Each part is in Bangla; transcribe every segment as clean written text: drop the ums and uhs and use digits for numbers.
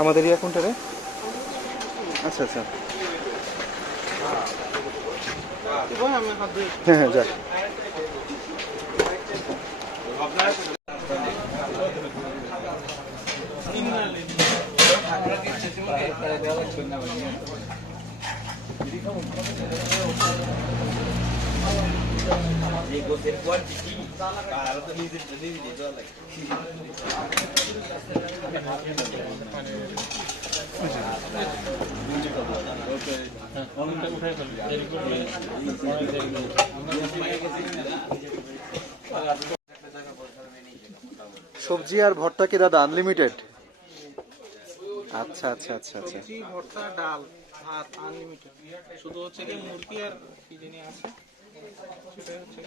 আমাদের ইয়া কোনটা রে? আচ্ছা আচ্ছা, হ্যাঁ হ্যাঁ যাক। সবজি আর ভর্তা কি দাদা আনলিমিটেড? আচ্ছা আচ্ছা আচ্ছা আচ্ছা, সবজি ভর্তা ডাল ভাত আনলিমিটেড, শুধু হচ্ছে কি মুরগি আর কি জানি আছে সেটা হচ্ছে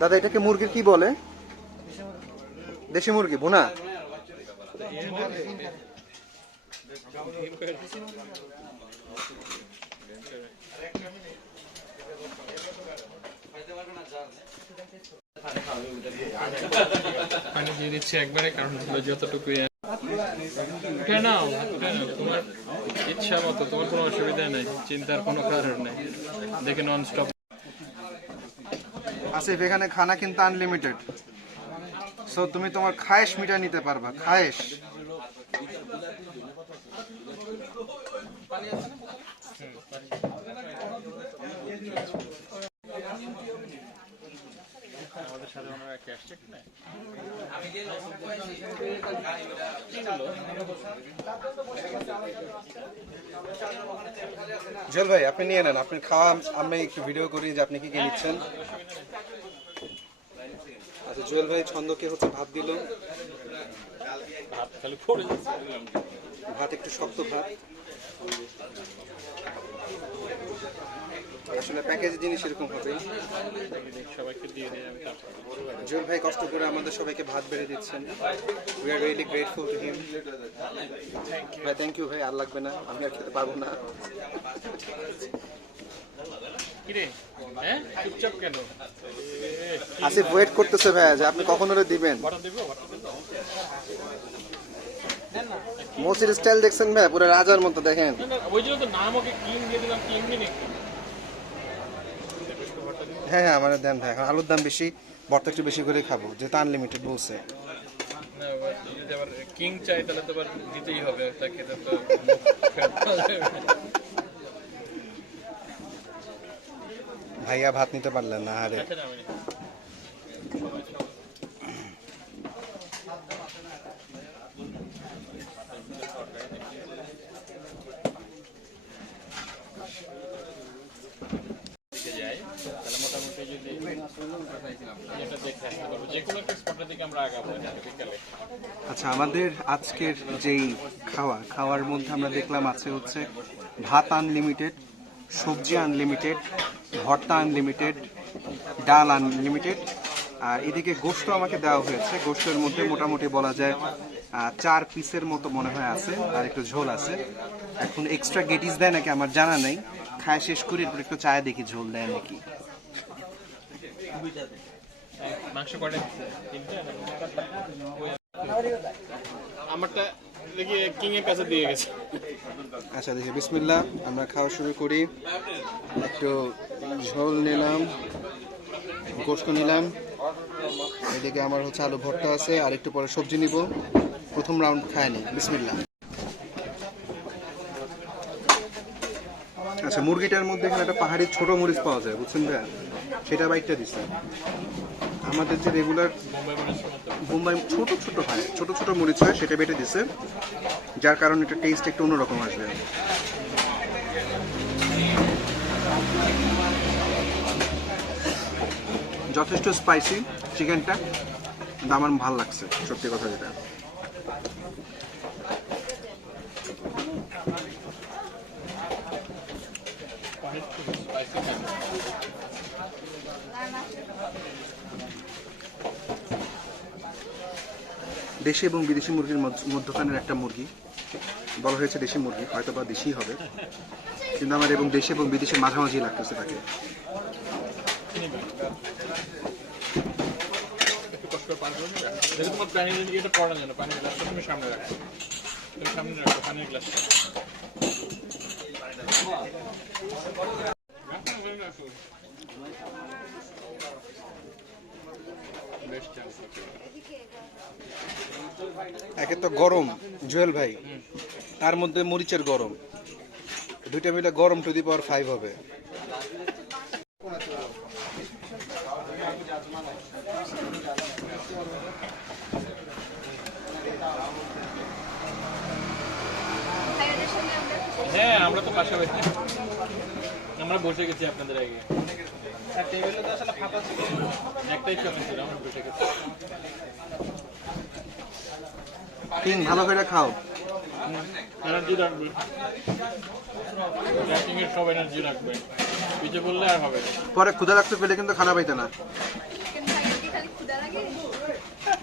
দাদা এটাকে মুরগির কি বলে? দেশি মুরগি ভুনা? পানি দিয়ে দিচ্ছে একবারে, কারণ যতটুকু নাও তোমার ইচ্ছা মতো, তোমার কোনো অসুবিধা নেই, চিন্তার কোনো কারণ নেই, দেখে নন স্টপ। আসিফ এখানে খানা কিন্তু আনলিমিটেড, সো তুমি তোমার খায়েশ মিটা নিতে পারবা, খায়েশ। জল ভাই আপনি নিয়ে নেন, আপনি খাওয়া আমি একটু ভিডিও করি যে আপনি কি কি নিচ্ছেন। আচ্ছা জুয়েল ভাই ছন্দকে হচ্ছে ভাত দিল, ভাত একটু শক্ত ভাত, আসলে প্যাকেজ জিনিস এরকম হবে। জুয়েল ভাই কষ্ট করে আমাদের সবাইকে ভাত বেড়ে দিচ্ছেন, we are really grateful to him. ভাই থ্যাংক ইউ ভাই, আর লাগবে না, আমি আর খেতে পারবো না। আসিফ ওয়েট করতেছে ভাই যে আপনি কখন ওরে দিবেন। মসির স্টাইল দেখছেন ভাই, পুরো রাজার মতো দেখেন। হ্যাঁ হ্যাঁ আমার দেন ভাই, এখন আলুর দাম বেশি, ভর্তা একটু বেশি করে খাবো, যেটা আনলিমিটেড বলছে। কিং চাই তাহলে তো দিতেই হবে তাকে, তো ভাইয়া ভাত নিতে পারলেন না, আরে আচ্ছা আমাদের আজকের যেই খাওয়ার মধ্যে আমরা দেখলাম আছে হচ্ছে ভাত আনলিমিটেড, সবজি আনলিমিটেড, ভর্তা আনলিমিটেড, ডাল আনলিমিটেড, আর এদিকে গোশত আমাকে দেওয়া হয়েছে। গোশতের মধ্যে মোটামুটি বলা যায় 4 পিসের মতো মনে হয় আছে, আর একটু ঝোল আছে। এখন এক্সট্রা গেটিস দেয় নাকি আমার জানা নেই, খায় শেষ করি এরপর একটু চায় দেখি ঝোল দেয় নাকি। মাংস কয়টা? আমারটা দেখি কিং এর কাছে দিয়ে গেছে। আচ্ছা দেখি বিসমিল্লাহ, আমরা খাওয়া শুরু করি। একটু ঝোল নিলাম, গোশত নিলাম, এদিকে আমার হচ্ছে আলু ভর্তা আছে, আর একটু পরে সবজি নিব। প্রথম রাউন্ড খায়নি, বিসমিল্লাহ। আচ্ছা মুরগিটার মধ্যে এখানে একটা পাহাড়ি ছোট মরিচ পাওয়া যায় বুঝছেন ভাই, সেটা বাইকটা দিচ্ছে। আমাদের যে রেগুলার বোম্বাই ছোট ছোট হয়, ছোট ছোট মরিচ হয়, সেটা বেটে দিছে, যার কারণে এটা টেস্ট একটু অন্যরকম আসবে। যথেষ্ট স্পাইসি চিকেনটা, আমার ভালো লাগছে সত্যি কথা যেটা। দেশি এবং বিদেশি মুরগির মধ্যখানের একটা মুরগি, বলা হয়েছে দেশি মুরগি, হয়তো বা দেশি হবে, কিন্তু আমার এবং দেশি এবং বিদেশি মাঝামাঝি লাগতেছে তাকে। একটু কষ্ট করে পার করে নিবে। দেখো তোমার পানির ইয়েটা পড়া যায় না, পানির গ্লাসটা তুমি সামনে রাখো, তুমি সামনে রাখো পানির গ্লাসটা। বেশ চান্স আছে। একে তো গরম জুয়েল ভাই, তার মধ্যে মরিচের গরম, দুইটা মিলে গরম টু দি পাওয়ার 5 হবে। হ্যাঁ আমরা তো পাশাপাশি, আমরা বসে গেছি আপনাদের আগে। টেবিলে তো আসলে ফাঁকা ছিল, একটাই সময় ছিল, আমরা বসে গেছি। কিং ভালো করে খাও। এনার্জি রাখবে, ট্রেকিং এর সব এনার্জি রাখবে, পিছিয়ে বললে আর হবে না। পরে ক্ষুধা লাগতে পেলে কিন্তু খানা পাইতে না।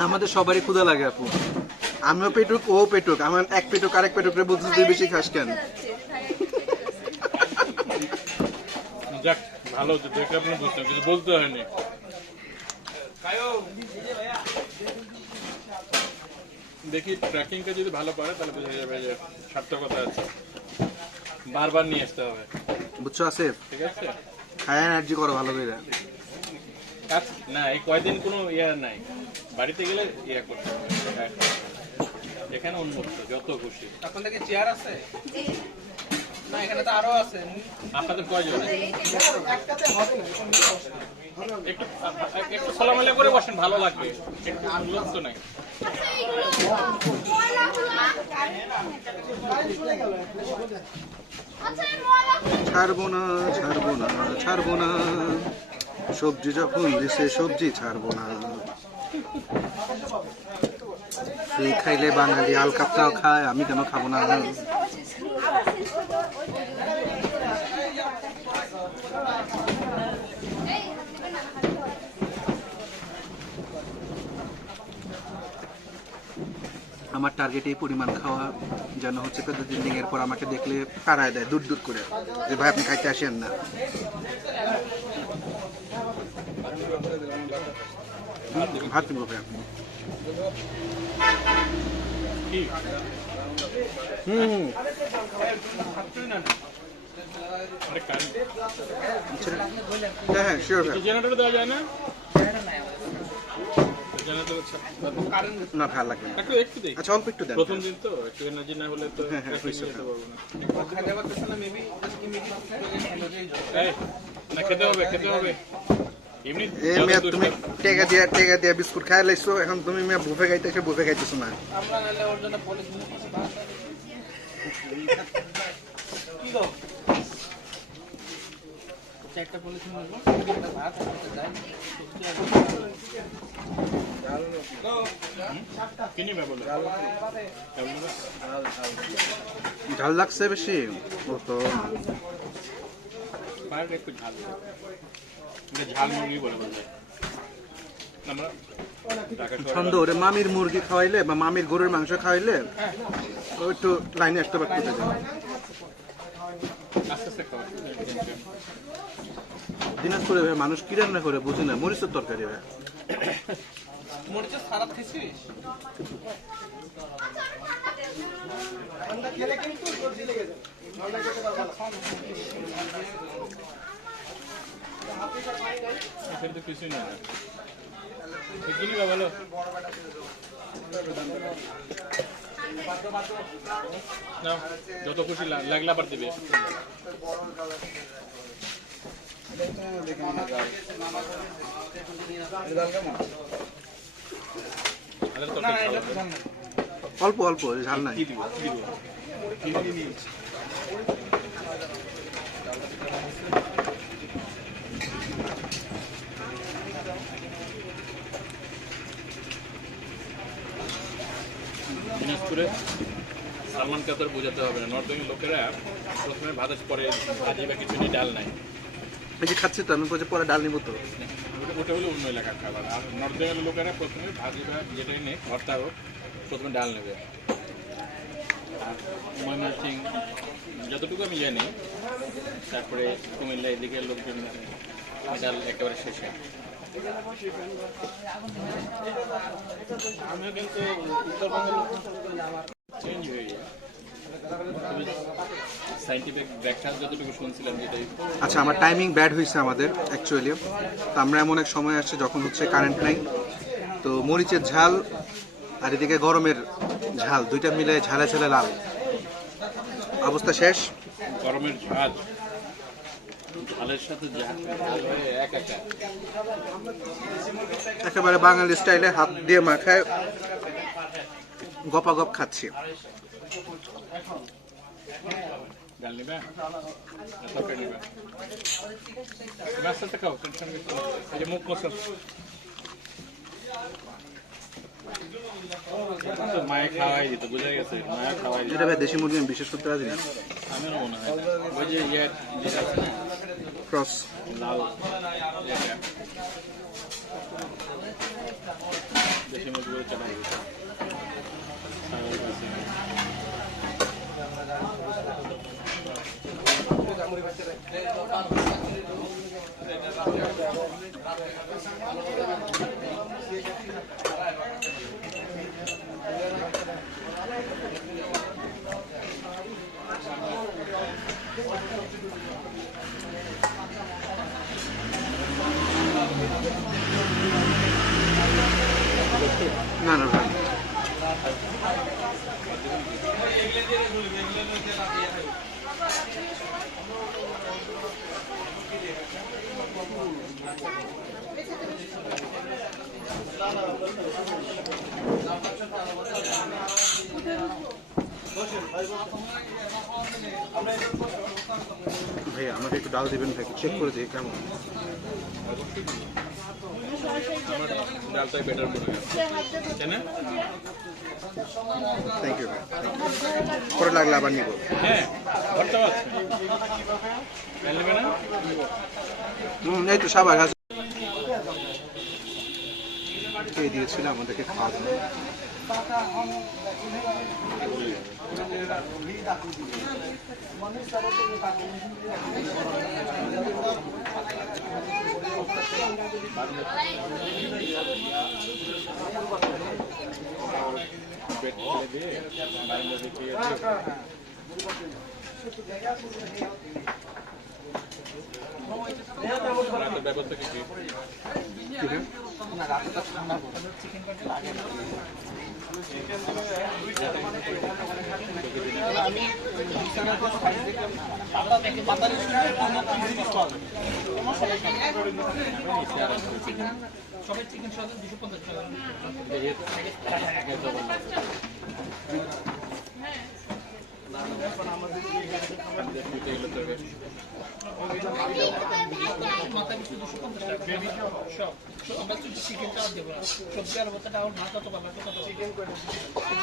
আমাদের সবারই ক্ষুধা লাগে আপু, আমিও পেটুক ও পেটুক, আমার এক পেটুক আরেক পেটুকরে বলতে তুই বেশি খাস কেন? যাক ভালো, দেখে আপনি বুঝতেন, কিছু বলতে হয়নি। দেখি ট্রেকিংটা যদি ভালো পারে তাহলে বোঝা যাবে যে সার্থকতা আছে, বারবার নিয়ে আসতে হবে। বুঝছো আসিফ, ঠিক আছে, খায় এনার্জি করো ভালো করে। কাজ না, এই কয়দিন কোনো ইয়ে নাই, বাড়িতে গেলে ইয়ে করতে হবে। এখানে উন্মুক্ত, যত খুশি। এখন থেকে চেয়ার আছে না, এখানে তো আরো আছে। আপনাদের কয়জন? একটাতে হবে না, একটু একটু খোলামেলা করে বসেন, ভালো লাগবে। একটু লোক তো নাই। ছাড়বো না ছাড়বো না ছাড়বো না, সবজি যখন দিছে সবজি ছাড়বো না। ফ্রি খাইলে বাঙালি আলকাপটাও খায়, আমি কেন খাবো না? আমার টার্গেট এই পরিমাণ খাওয়া যেন হচ্ছে তো 2-3 দিনের পর আমাকে দেখলে তাড়ায় দেয় দূর দূর করে, যে ভাই আপনি খাইতে আসেন না। ভাত দিব ভাই আপনি। কি হুম আরে কারেন্ট হ্যাঁ হ্যাঁ শিওর ভাই। জেনারেটর দেওয়া যায় না? জেনারেটর না ভালো লাগবে না। একটু একটু দেই, আচ্ছা অল্প একটু দেন। প্রথম দিন তো একটু এনার্জি না হলে তো হ্যাঁ, হ্যাঁ, tracking হয়েছে, যেতে পারবো না। খাইতে পারতেছ না, মেবি ইমিডিয়েট এই, না খেতে হবে খেতে হবে এমনি। এ যত মেয়ে দুষ্ট- তুমি টেকা দিয়া বিস্কুট খাই লাইছো, এখন তুমি মেয়ে বুফে খাইতেছো, বুফে খাইতেছো না। আমরা নাহলে ওর জন্য বলে দিন কি গো, একটা পলিথিন নেবো, একটা ভাত করতে যাই, সত্যি আর কি নিবে বলো? কেমন হবে? ঝাল লাগছে বেশি ও তো। বাইরে একটু ঝাল দেবে। এটা ঝাল মুরগি বলে বলবে আমরা ঢাকা শহরে ছন্দ ওরে মামির মুরগি খাওয়াইলে বা মামির গরুর মাংস খাওয়াইলে ও একটু লাইনে একটা বার করতে যায়। আস্তে আস্তে খাওয়া। দিনাজপুরে ভাই মানুষ কি রান্না করে বুঝি না, মরিচের তরকারি ভাই। মরিচের সালাদ খেয়েছিস? এখানে তো কিছুই না। কি নিবা বলো? নাও, যত খুশি লাগলে আবার দিবে। আরে তো না এটা তো জান না। অল্প অল্প ঝাল নাই। কি দিব কি দিব কি দিবি? দিনাজপুরে সালমান কাতার বোঝাতে হবে না, নর্থ বেঙ্গল লোকেরা প্রথমে ভাত পরে ভাজি বা কিছু নেই, ডাল নাই। এই যে খাচ্ছি তো আমি, বলছি পরে ডাল নিবো তো। ওটা হলো অন্য এলাকার খাবার। আর নর্থ বেঙ্গল লোকেরা প্রথমে ভাজি বা যেটাই নেই, ভর্তা হোক প্রথমে ডাল নেবে। আর ময়মনসিং যতটুকু আমি জানি, তারপরে কুমিল্লা এদিকে লোকজন ডাল একেবারে শেষে। আমিও কিন্তু উত্তরবঙ্গের চেঞ্জ হয়ে যায়, সাইন্টিফিক ব্যাখ্যা যতটুকু শুনছিলাম যেটাই। আচ্ছা, আমার টাইমিং ব্যাড হয়েছে আমাদের অ্যাকচুয়ালি। তো আমরা এমন এক সময় আসছে যখন হচ্ছে কারেন্ট নাই, তো মরিচের ঝাল আর এদিকে গরমের ঝাল, দুইটা মিলে ঝালে ঝালে লাল অবস্থা শেষ। গরমের ঝাল ঝালের সাথে ঝাল হয়ে এক একা। একেবারে বাঙালি স্টাইলে হাত দিয়ে মাখায় গপাগপ খাচ্ছি। ডাল নিবে, তরকারি নিবে, রাস্তাতে খাও, টেনশন নেই। এই যে মুখ কষা মায়ে খাওয়াই দিত, বুঝা গেছে, মায়া খাওয়াই দিত। এটা ভাই দেশি মুরগি আমি বিশেষ করতে রাজি না। আমিও মনে হয় না। ওই যে যেটা আছে না, ক্রস লাল যেটা, দেশি মুরগিগুলো চলে গেছে। না না ভাই, ভাইয়া আমাকে একটু ডাল দিবেন ভাই, চেক করে দিই কেমন। আমার ডালটাই বেটার মনে হয়, তাই না? থ্যাংক ইউ ভাই, পরে লাগলে আবার নিব। হ্যাঁ, ভর্তাও আছে। ডাল নেবে না? এই তো সাবাস আছে। কে দিয়েছিল আমাদেরকে খাওয়া দাওয়া? পেট ফেলে দিয়ে বারান্দা দিকে রাতের ব্যবস্থা কি? সবাই চিকেন সহ 250 টাকা। মাথা পিছু 250 টাকা সব। আমরা তো চিকেনটাও দেবো না, সবজি আর ভাতটা আর ভাত অত ভালো কথা চিকেন করে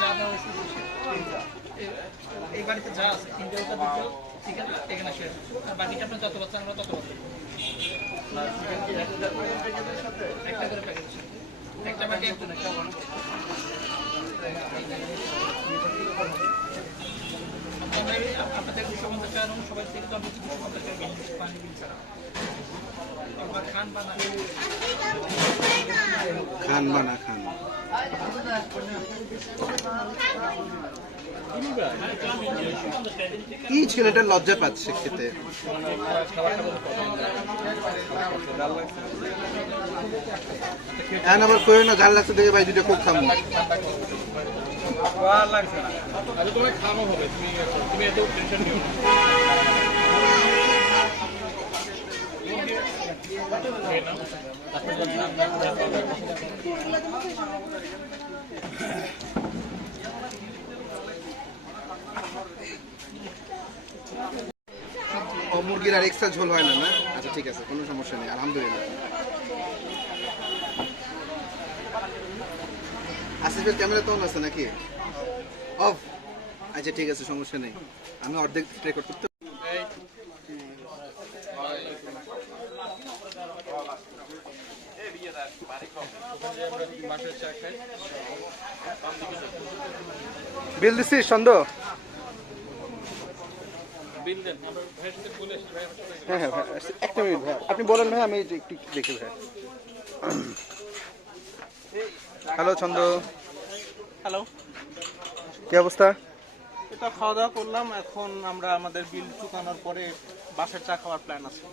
যা দাও এই বাড়িতে যা আছে কিন্তু ওটা দুটো চিকেন এখানে শেয়ার, আর বাকিটা আপনার যত বাচ্চা আমরা তত বাচ্চা একটা করে প্যাকেট, একটা বাকি একজন একটা আপনাদের 250 টাকা সবাই থেকে তো আমি 250 টাকা পানি বিল ছাড়া খান বানা খান বা না খান, কি ছেলেটা লজ্জা পাচ্ছে খেতে। এখন আবার কই না ঝাল লাগছে দেখে ভাই দুটো খুব খামো। লাগছে না, তোমার খাওয়া হবে, তুমি এত টেনশন নিও মুরগির আর এক্সট্রা ঝোল হয় না? না, আচ্ছা ঠিক আছে, কোনো সমস্যা নেই, আলহামদুলিল্লাহ। আসিফের ক্যামেরা তো অন আছে নাকি? অফ? আচ্ছা ঠিক আছে, সমস্যা নেই, আমি অর্ধেক রেকর্ড করতে। বাসার চা খাই। বিল দিছিস সন্দেহ? বিল দেন, আমরা ভাইয়ের সাথে বলে এসেছি, ভাই আমার সাথে হ্যাঁ হ্যাঁ ভাই, একটা মিনিট ভাই, আপনি বলেন ভাই, আমি একটু দেখি ভাই। হ্যালো ছন্দ, হ্যালো, কি অবস্থা? এটা খাওয়া দাওয়া করলাম। এখন আমরা আমাদের বিল চুকানোর পরে বাসের চা খাওয়ার প্ল্যান আছে।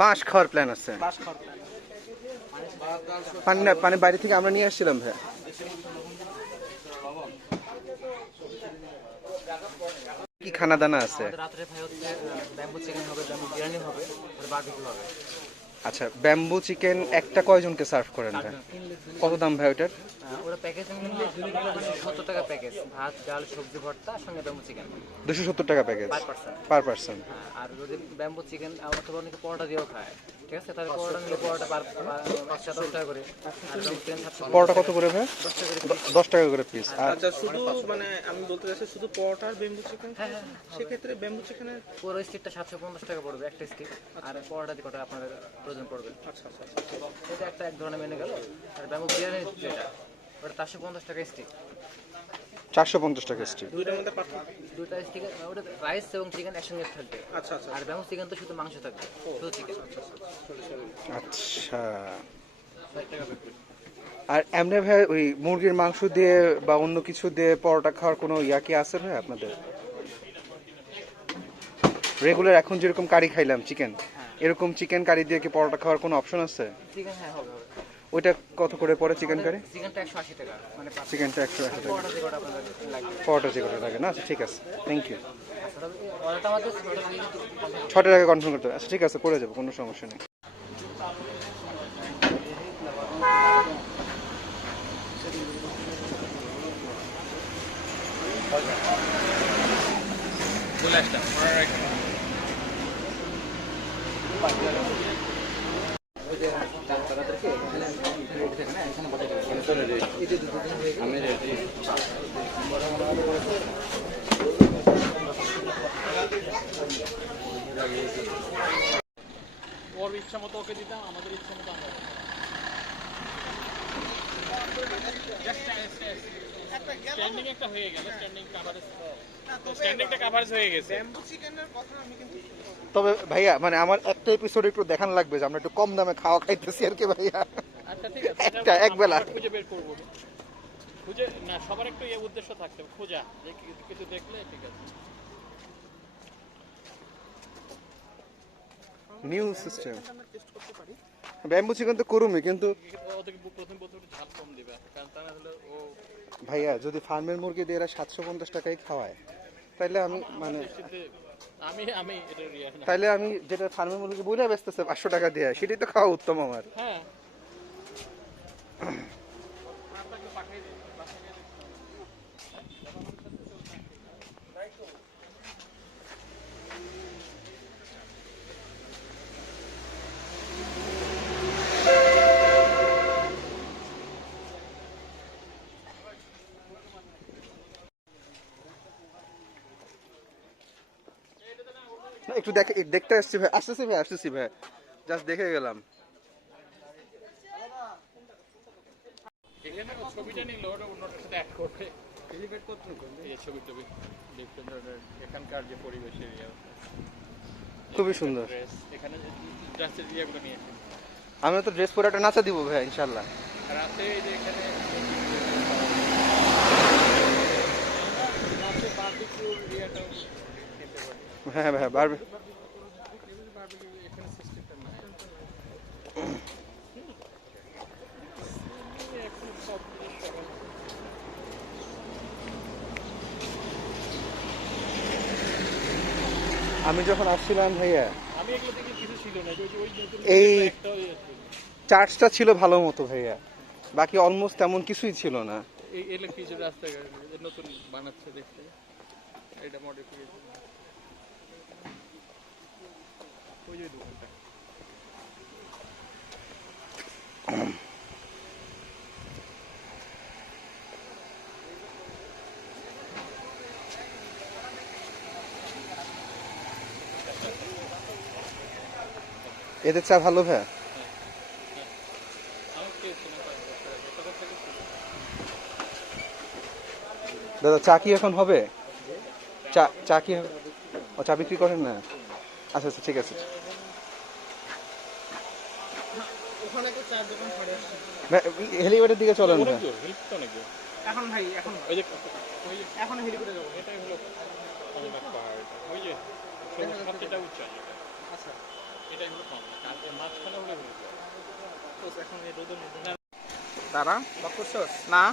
বাঁশ খাওয়ার প্ল্যান আছে? বাস খাওয়ার প্ল্যান। পানি না, পানি বাইরে থেকে আমরা নিয়ে আসছিলাম ভাই। কি খানা দানা আছে? রাত্রে ভাই হচ্ছে ব্যাম্বু চিকেন হবে, ব্যাম্বু বিরিয়ানি হবে, আর বারবিকিউ হবে। আচ্ছা, ব্যাম্বু চিকেন একটা কয়জনকে সার্ভ করেন ভাই? কত দাম ভাই ওটার? ওরা প্যাকেজ নিলে 270 টাকা প্যাকেজ, ভাত ডাল সবজি ভর্তা সঙ্গে ব্যাম্বু চিকেন 270 টাকা package per person. Per person. আর যদি ব্যাম্বু চিকেন অথবা অনেকে পরোটা দিয়েও খায়, ঠিক আছে, তাহলে পরোটা নিলে পরোটা 5-10 টাকা করে, আর ব্যাম্বু চিকেন 750 পরোটা কত করে ভাই? 10 টাকা করে পিস। আর আচ্ছা, শুধু মানে আমি বলতে চাচ্ছি শুধু পরোটা আর বেম্বু চিকেন। হ্যাঁ হ্যাঁ, সেক্ষেত্রে বেম্বু চিকেনের পুরো স্টিকটা 750 টাকা পড়বে, একটা স্টিক। আর পরোটা দিয়ে কটা আপনাদের প্রয়োজন পড়বে? আচ্ছা আচ্ছা এটা একটা এক ধরনের মেনে গেল। আর ব্যাম্বু বিরিয়ানি যেটা, ওটা 450 টাকা স্টিক। 450 টাকা স্টিক। দুইটার মধ্যে পার্থক্য। দুটা স্টিক, ওটা রাইস এবং চিকেন একসঙ্গে থাকবে। আচ্ছা আচ্ছা আর ব্যাম্বু চিকেন তো শুধু মাংস থাকবে, শুধু চিকেন। আচ্ছা, আর এমনি ভাই ওই মুরগির মাংস দিয়ে বা অন্য কিছু দিয়ে পরোটা খাওয়ার কোনো ইয়া কি আছে ভাই আপনাদের? রেগুলার এখন যেরকম কারি খাইলাম চিকেন, এরকম চিকেন কারি দিয়ে কি পরোটা খাওয়ার কোনো অপশন আছে? চিকেন হ্যাঁ হবে হবে। ওইটা কত করে পড়ে চিকেন কারি? চিকেনটা 180 টাকা, মানে চিকেনটা 180 টাকা, পরোটা দিয়ে কটা আপনাদের লাগবে? পরোটা চিকেনটা লাগে না? আচ্ছা ঠিক আছে, থ্যাংক ইউ। আচ্ছা, তবে অর্ডারটা আমাদের 6টা থেকে কিন্তু 6 টাকা কনফার্ম করতে হবে। আচ্ছা ঠিক আছে, করে যাবো, কোনো সমস্যা নেই। বলে আসলাম, অর্ডার রাখেন। আমি রেডি। ওর ইচ্ছা মতো ওকে দিতাম, আমাদের ইচ্ছা মতো আমরা স্ট্যান্ডিং একটা হয়ে গেল, স্ট্যান্ডিং কাভারেজ, স্ট্যান্ডিংটা কাভারেজ হয়ে গেছে। বেম্বু চিকেনের কথা আমি কিন্তু তবে ভাইয়া মানে আমার একটা এপিসোড একটু দেখান লাগবে যে আমরা একটু কম দামে খাওয়া খাইতেছি আর কি ভাইয়া। আচ্ছা ঠিক আছে, এক বেলা। আমরা খুঁজে বের করবো, খুঁজে না, সবার একটু উদ্দেশ্য থাকতে হবে, খোঁজা যে কিছু দেখলে ঠিক আছে। নিউ সিস্টেম ব্যাম্বু চিকেন তো করুমি, কিন্তু ওদেরকে প্রথম ঝাল কম দিবে, কারণ তা না হলে ও ভাইয়া যদি ফার্মের মুরগি দিয়ে এরা 750 টাকায় খাওয়ায়, তাইলে আমি মানে আমি আমি এটা রিয়া না। তাইলে আমি যেটা ফার্মের মুরগি বইলে বেচতেছে 500 টাকা দিয়ে, সেটাই তো খাওয়া উত্তম আমার। হ্যাঁ না, একটু দেখতে আসছি ভাই, আসতেছি ভাই, জাস্ট দেখে গেলাম। এখানে ছবিটা নিল, ওটা অন্যটার সাথে অ্যাড করবে, এই ছবি টবি ডিফারেন্ট ধরনের এখানকার যে পরিবেশের ইয়ে, খুবই সুন্দর। ড্রেস এখানে ড্রেসের ইয়েগুলো নিয়ে এসে আমি তো ড্রেস পরে একটা নাচা দিব ভাই ইনশাল্লাহ। রাতে এই যে এখানে রাতে বারবিকিউর ইয়েটাও নিতে পারি। হ্যাঁ ভাই, বারবে বারবিকিউ এখানে সিস্টেমটা নাই। এখন সব জিনিস সবাই আমি যখন আসছিলাম ভাইয়া, আমি এগুলো থেকে কিছু ছিল না, ওই নতুন এই একটা ইয়ে ছিল। চার্চটা ছিল ভালো মতো ভাইয়া, বাকি অলমোস্ট তেমন কিছুই ছিল না। এই এলে কিছু রাস্তাঘাট নতুন বানাচ্ছে দেখতে, এটা মডিফিকেশন। ওই যে দোকানটা এদের চা ভালো ভাইয়া? আমার কে ছিল, দাদা চা কি এখন হবে? চা চা কি হবে? ও চা বিক্রি করেন না? আচ্ছা আচ্ছা ঠিক আছে। ওখানে তো 4 দোকান পড়ে আসছে। হেলিপ্যাডের দিকে চলেন না। এখন ভাই এখন ওই যে ওই যে এখন হেলিকপ্টারে যাবো। এটাই হলো অনেক পাহাড় এটা। ওই যে সবচেয়ে উঁচা এটা। আচ্ছা এটাই হলো কম আর এর মাঝখানে হলো হলো তো এখন এই রোদের মধ্যে তারা লক করছস না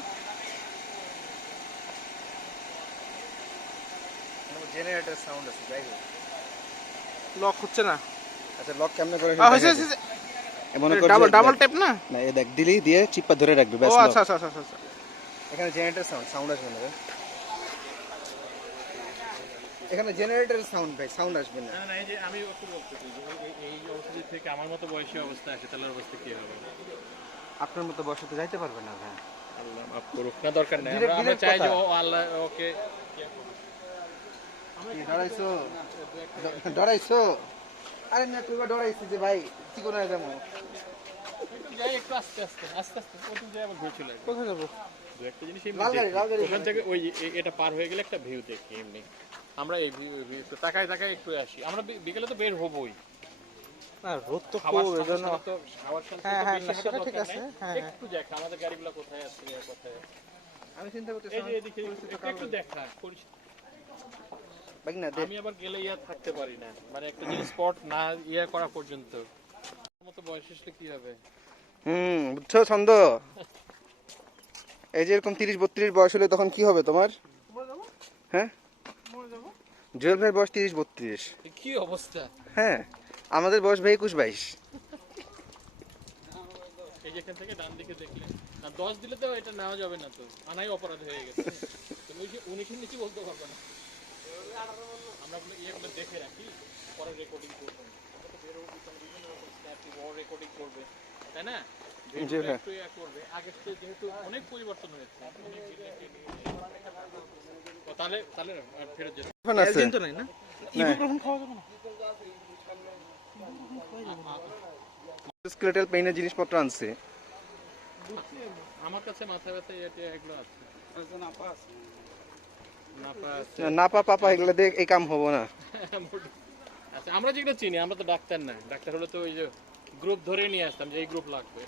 জেনারেটর সাউন্ড আছে যাই হোক। লক হচ্ছে না আচ্ছা লক কেমনে করে? হইছে মনে কর ডাবল ট্যাপ না না এই দেখ দিলি দিয়ে চিপা ধরে রাখবি ও ব্যাস। আচ্ছা আচ্ছা আচ্ছা আচ্ছা এখানে জেনারেটর সাউন্ড আসবে না রে। এখানে জেনারেটর সাউন্ড ভাই সাউন্ড আসবে না। না না এই যে আমি একটু বলতেছি যে এই অবস্থা থেকে আমার মতো বয়সী অবস্থা আসে তাহলে অবস্থা কি হবে? আপনার মতো বসতে যাইতে পারবে না ভাই। আল্লাহ মাফ করুক না দরকার নেই Direct আমরা চাই যে কথা। ও আল্লাহ ওকে ডরাইছো ডরাইছো? আরে না তুই ডরাইছিস যে ভাই কি করে যাবো? যাই একটু আস্তে আস্তে আস্তে আস্তে ওখান থেকে আবার ঘুরে চলে আসবে। কোথায় যাবো দু একটা জিনিস এমনি লাল গাড়ি, দেখি। লাল গাড়ি। ওখান থেকে ওই এটা পার হয়ে গেলে একটা ভিউ দেখি এমনি আমরা এই ভিউ তাকায় তাকায় একটু আসি আমরা বিকেলে তো বের হবই না রোদ তো খাবার খুব এজন্য তো খাবার শান্তি হ্যাঁ, তো হ্যাঁ, বেশি না, হাঁটার সেটা দরকার ঠিক আছে, নাই। হ্যাঁ, একটু দেখ আমাদের গাড়িগুলো কোথায় আছে কোথায় আছে। আমি চিন্তা করতেছি এই যে এদিকে একটু দেখা ভাই না আমি আবার গেলে ইয়া থাকতে পারি না মানে একটা জিনিস স্পট না ইয়া করা পর্যন্ত আমার মতো বয়স আসলে কি হবে? বুঝছো ছন্দ? এই যে এরকম 30-32 বয়স হলে তখন কি হবে তোমার? হ্যাঁ জুয়েল ভাইয়ের বয়স 30-32। কি অবস্থা? হ্যাঁ আমাদের বয়স ভাই 21-22। এই যে এখান থেকে ডান দিকে দেখলে না 10 দিলে তো এটা নেওয়া যাবে না তো আনাই অপরাধ হয়ে গেছে তুমি ওই যে 19 নিচে বলতে পারবে না আমরা আপনার ইয়েগুলো দেখে রাখি পরে রেকর্ডিং করবো রেকর্ডিং করবে তাই না জি ভাই। একটু ইয়া করবে আগের থেকে যেহেতু অনেক পরিবর্তন হয়েছে ও তাহলে তাহলে ফেরত যেতে এখন আছে এলজিন তো নাই না ইবুপ্রোফেন খাওয়া যাবে না স্কেলেটাল পেইনের জিনিসপত্র আনছে। আমার কাছে মাথা ব্যথা এগুলো আছে নাপা আছে নাপা পাপা এগুলো দিয়ে এই কাম হবো না। আচ্ছা আমরা যেগুলো চিনি আমরা তো ডাক্তার না ডাক্তার হলে তো ওই যে গ্রুপ ধরে নিয়ে আসতাম যে এই গ্রুপ লাগবে